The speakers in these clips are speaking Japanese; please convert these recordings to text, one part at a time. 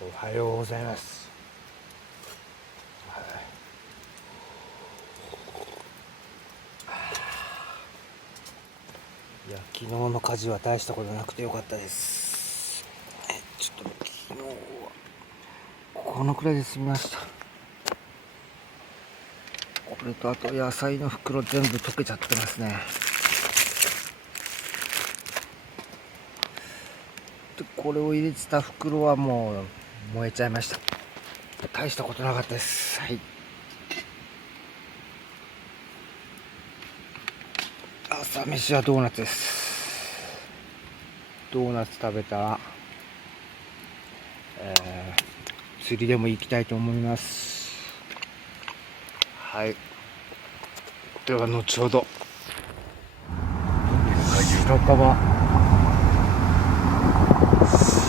おはようございます。いや、昨日の火事は大したことなくてよかったです。ちょっと昨日はこのくらいで済みました。これとあと野菜の袋全部溶けちゃってますね。でこれを入れてた袋はもう燃えちゃいました。大したことなかったです。はい。朝飯はドーナツです。ドーナツ食べたら、釣りでも行きたいと思います。はい。では後ほど。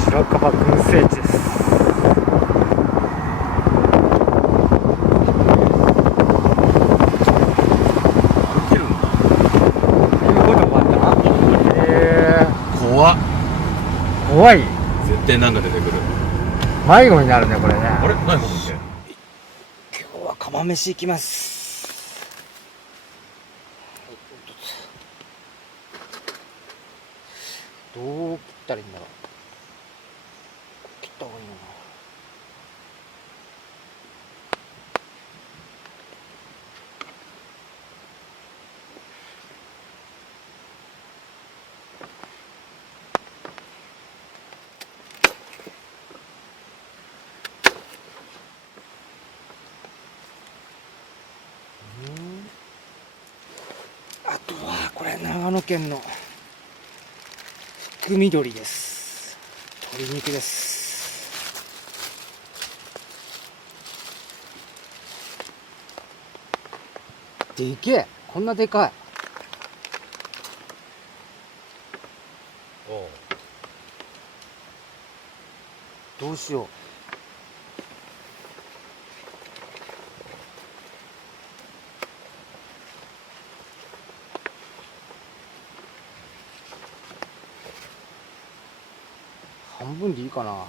白樺群生地です。怖い。絶対なんか出てくる。迷子になるねこれね。あれ何も見て。今日は釜飯行きます。どう切ったらいいんだろう。切った方がいいのかな。あとはこれ長野県の福緑です。鶏肉です。でけえ、こんなでかい。どうしよう。半分でいいかな。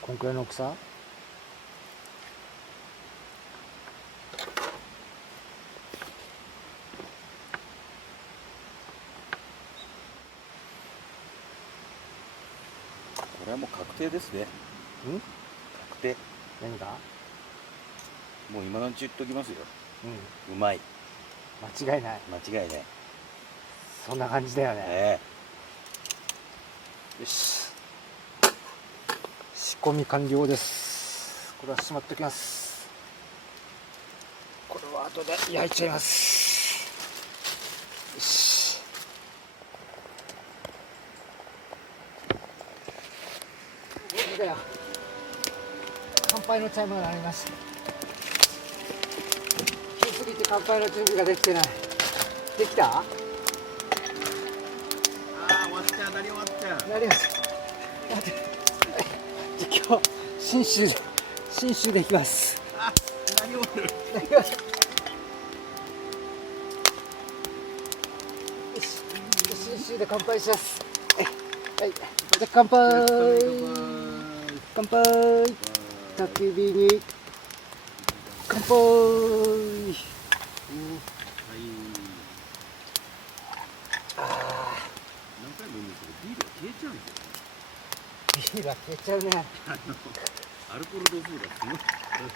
こんくらいの大きさ。これはもう確定ですね。確定。何が？もう今のうち言っときますよ。ううまい。間違いない。間違いない。そんな感じだよね。よし。仕込み完了です。これはしまっておきます。これは後で焼いちゃいます。よし。いいだよ。乾杯のチャイムが鳴りました。急すぎて乾杯の準備ができてない。できた？終わっちゃう。なり終わっちゃう。なりました。待って。今日信州でいきます。なり終わる。よし、信州で乾杯します。はい、じゃあ乾杯。乾杯。焚き火に乾杯。何回も言うんですけど、ビールが消えちゃうんですよね。ビールが消えちゃうね。アルコール度数がすごい。いただき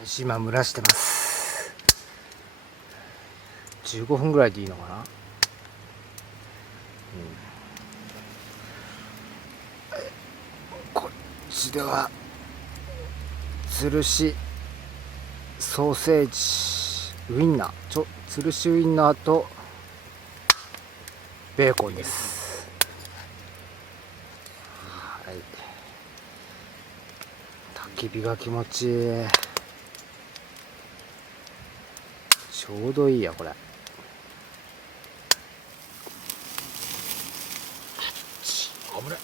ます。今蒸らしてます。15分ぐらいでいいのかな。こっちではつるしソーセージウインナーつるしウインナーとベーコンです。はい、焚き火が気持ちいい。ちょうどいいやこれ。危ない。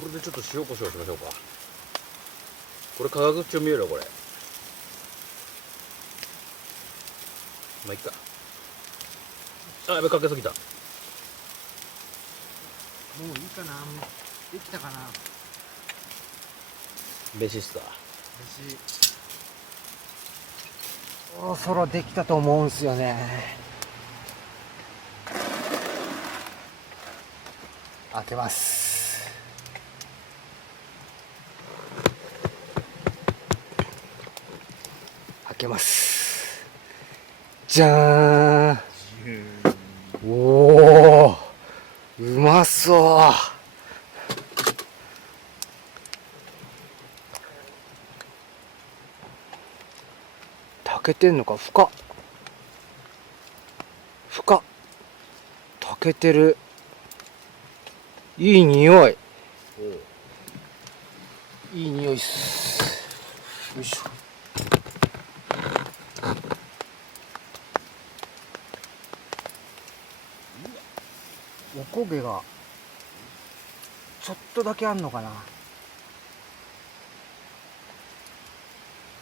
これでちょっと塩コショウしましょうか。これ化学調味料だこれ。まあいっか。あ、やべかけすぎた。もういいかな。できたかな。ベシスター。私そろそろできたと思うんすよね。開けます。開けます。じゃーん。おお、うまそう。炊けてんのか。深っ深っ。炊けてる。いい匂い。いい匂いっす。よいしょ。おこげがちょっとだけあんのかな。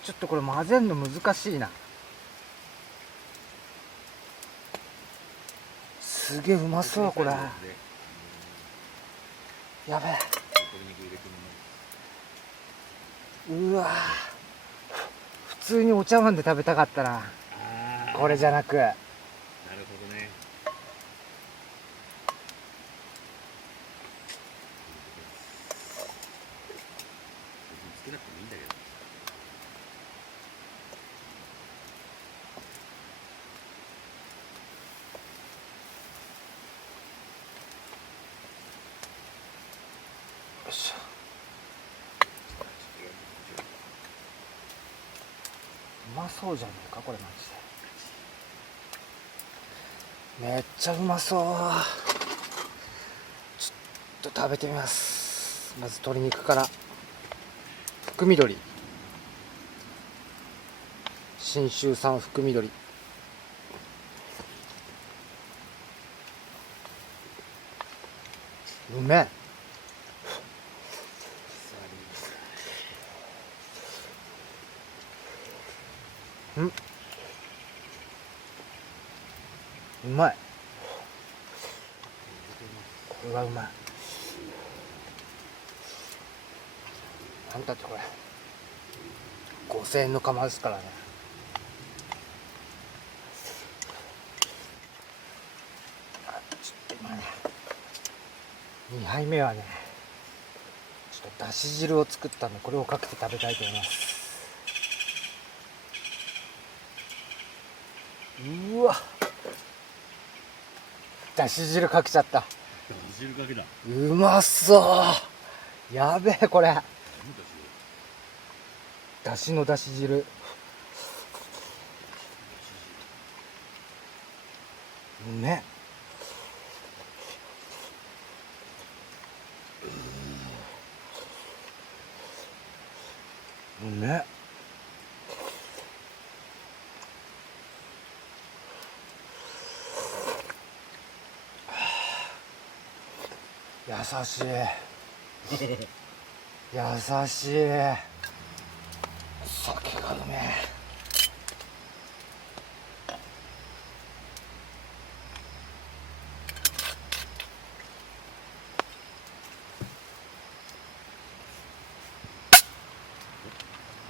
ちょっとこれ混ぜんの難しいな。すげえうまそうこれ。やべえ。うわ、普通にお茶碗で食べたかったな。これじゃなく。なるほどね。つけなくてもいいんだけど。よいしょ。うまそうじゃねえかこれマジで。めっちゃうまそう。ちょっと食べてみます。まず鶏肉から。福緑、信州産福緑。うめえ。うまい。これはうまい。なんだってこれ5000円の釜ですからね。ちょっと今ね2杯目はね、ちょっとだし汁を作ったんで、これをかけて食べたいと思います。うわ、だし汁かけちゃった。汁かけだ。うまそう。やべえこれ。だしのだし汁。うめえ。うめえ。優しい。優しい。酒がうめえ。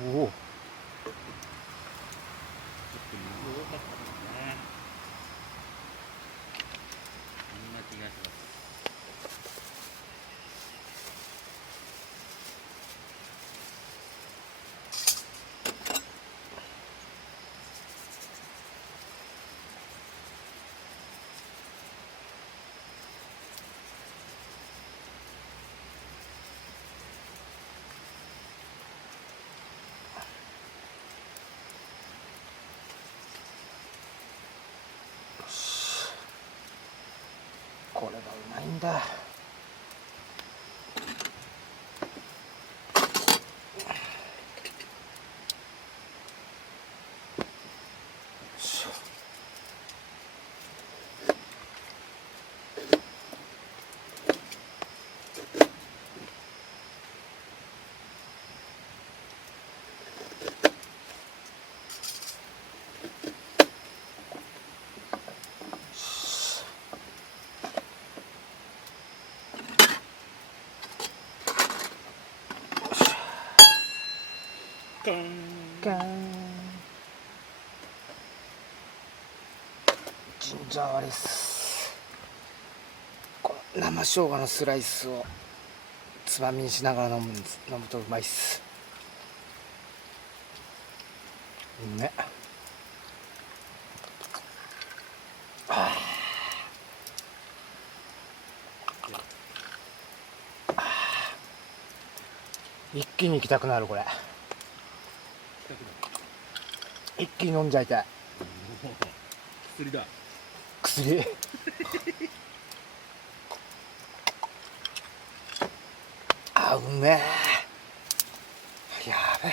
おお。ちょっと水多かったね。そんな気がします。これがうまいんだ。カーンガーン。ジンジャー割りです。この生生姜のスライスをつまみにしながら飲むとうまいっす。ね。一気に行きたくなるこれ。一気に飲んじゃいたい。薬だ。薬。あ、うめえ。やべえ。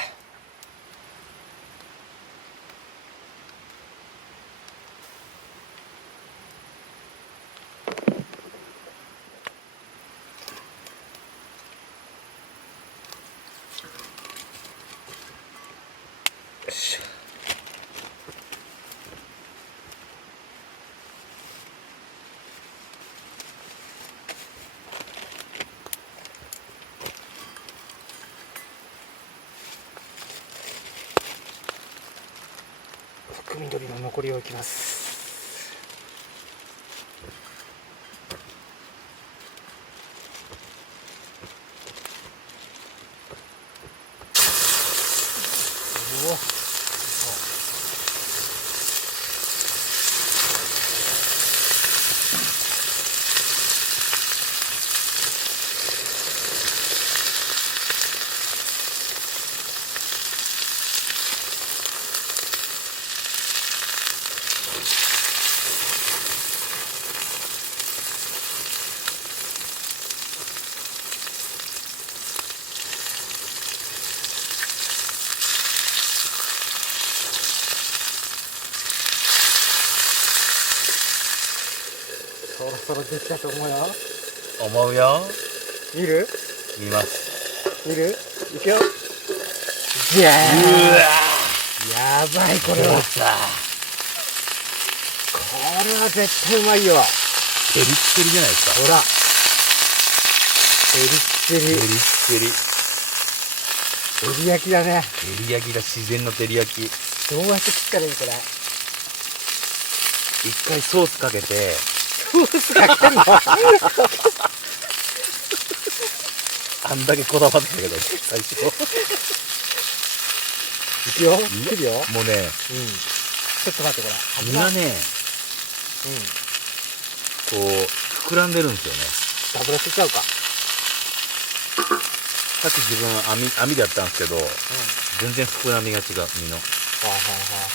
よし。含み取りの残りをいきます。おお。そろそろできたと思うよ。思うよ。見る見ます。見るいくよ。じゃー。うわやばいこれは。さこれは絶対うまいよ。テリッテリじゃないですか。ほら。テリッテリ。テリッテリ。照り焼きだね。照り焼きだ、自然の照り焼き。どうやって切ったらいいこれ。一回ソースかけて、ソースかけんの。あんだけこだわってたけど、最初。いくよ。切るよ。もうね、うん。ちょっと待ってこれ。身がね、うん。こう、膨らんでるんですよね。油捨てちゃうか。さっき自分網でやったんですけど、うん。全然膨らみが違う、身の。はあはあは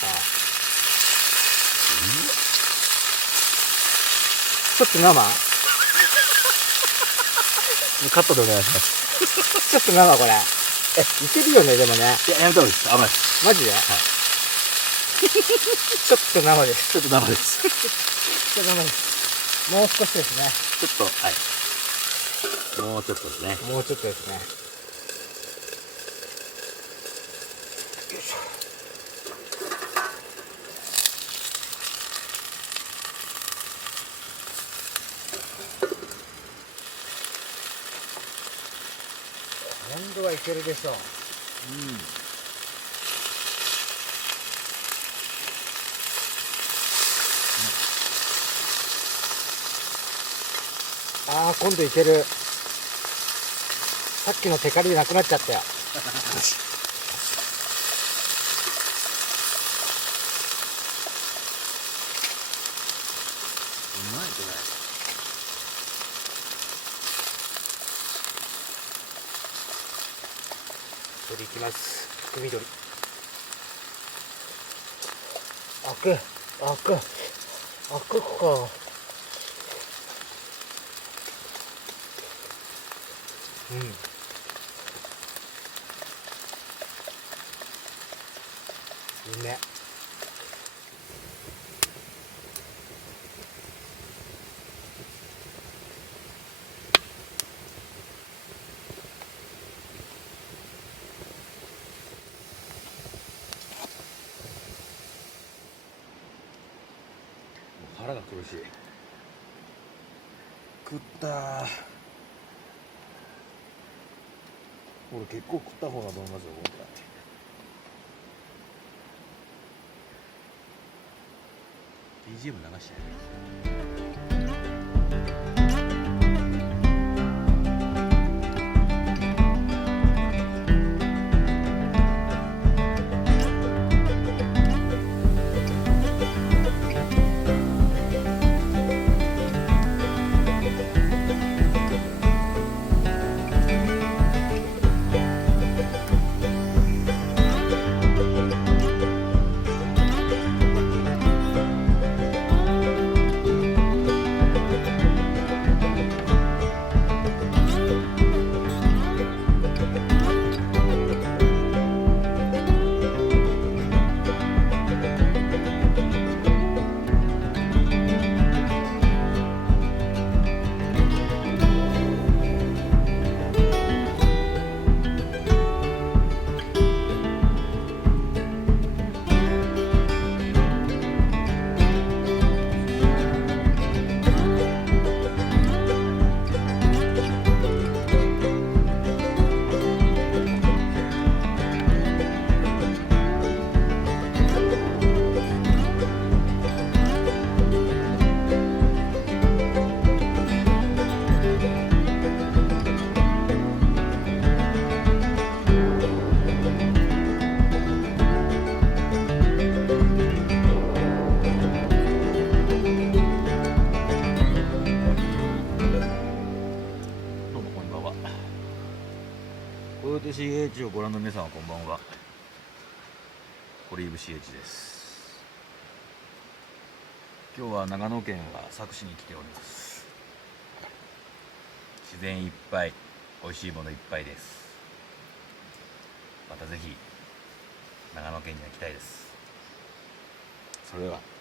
あはあ。ちょっと生？カットでお願いします。ちょっと生これ。いけるよねでもね。いや、やめた方がいいです。甘いです。マジで？はい。ちょっと生です。ちょっと生です。ちょっと生です。もう少しですね。ちょっと、はい。もうちょっとですね。もうちょっとですね。よいしょ。今度はいけるでしょう。ああ、今度いける。さっきのテカリなくなっちゃったよ。うまいこ取りいきます。含み取り。開くか。うん。うめ。腹が苦しい。食ったー。俺結構食った方がと思いますよ、今回。BGM 流してコヨテ CH をご覧の皆さんこんばんは。オリーブ CH です。今日は長野県は佐久市に来ております。自然いっぱい、美味しいものいっぱいです。またぜひ長野県には来たいです。それでは。